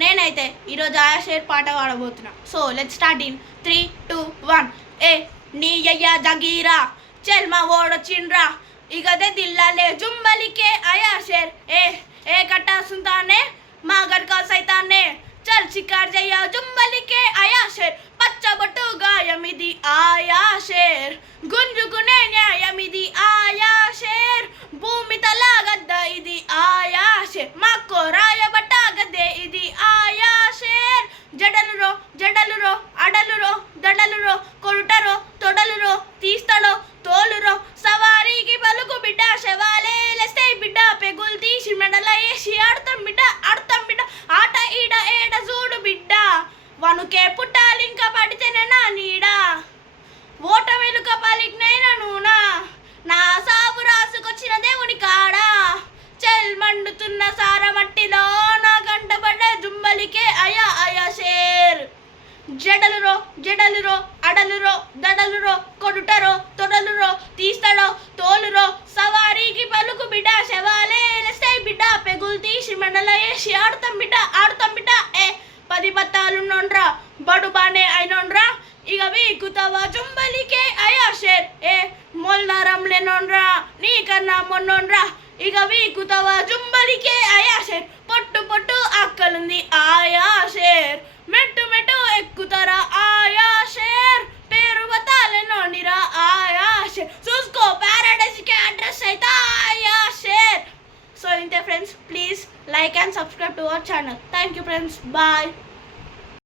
నేనైతే ఈరోజు ఆయా షేర్ పాట పాడబోతున్నా. So let start in 3, 2, 1. ఏ నీ అయ్యా జగీరా చల్ మా ఓడొచ్చిండ్రా ఇగదే దిల్లాలే జుంబలికే ఆయా షేర్ ఏ కట్టా సుంతానే మా గడ్కా సైతానే చల్ చికార్ జయ్యా జుంబలికే ఆయా షేర్ పచ్చబొట్టు గాయమిది ఆయా షేర్ గుంజుకునే న్యాయమిది ఆయా షేర్ భూమి తలాగద్ద ఇది ఆయా షేర్ మాకో రాయబట్ట గద్దే ఇది ఆయా షేర్ జడలురో జడలురో అడలురో దడలురో కొరుటరో తొడలురో తీస్తడో తోలురో సవారీకి పలుకు బిడ్డ శవాలే లెస్తే బిడ్డ పెగులు తీసి మెడల వేసి ఆడతాం బిడ్డ ఆట ఈడ ఏడ చూడు బిడ్డ వనుకే పుట్టాలింకా పడితేనే నా నీడ ఓట వెలుక పలికినైనా నూనా నా సాగు రాసుకొచ్చిన దేవుని కాడా చెల్ మండుతున్న సారమట్టిలో నా గంటపడ్డ జుంబలికే అయా షేర్ జడలురో జడలురో అడలురో దడలురో కొడుటరో తొడలురో తీస్తడో తోలురో సవారీకి పలుకు బిడ్డ శవాలే లెస్తే బిడ్డ పెగులు తీసి మెడల వేసి ఆడతాం బిడ్డ 10 పత్తాలున్నోండ్రా బడు బానే అయినోండ్రా ఇక వీకుతావా జుంబలికే అయా షేర్ మొల్లారం లేనోండ్రా నీకన్నా మొన్నోండ్రా ఇక వీకుతావా జుంబలికే అయా షేర్ పొట్టు అక్కలుంది ఆయా షేర్ మెట్టు ఎక్కుతారా ఆయా షేర్ పేరు బతాలెనోనిరా ఆయా షేర్ చూసుకో పారాడైజ్కి అడ్రస్ అయితే ఆయా షేర్. సో ఇంతే friends, please like and subscribe to our channel. Thank you friends, bye.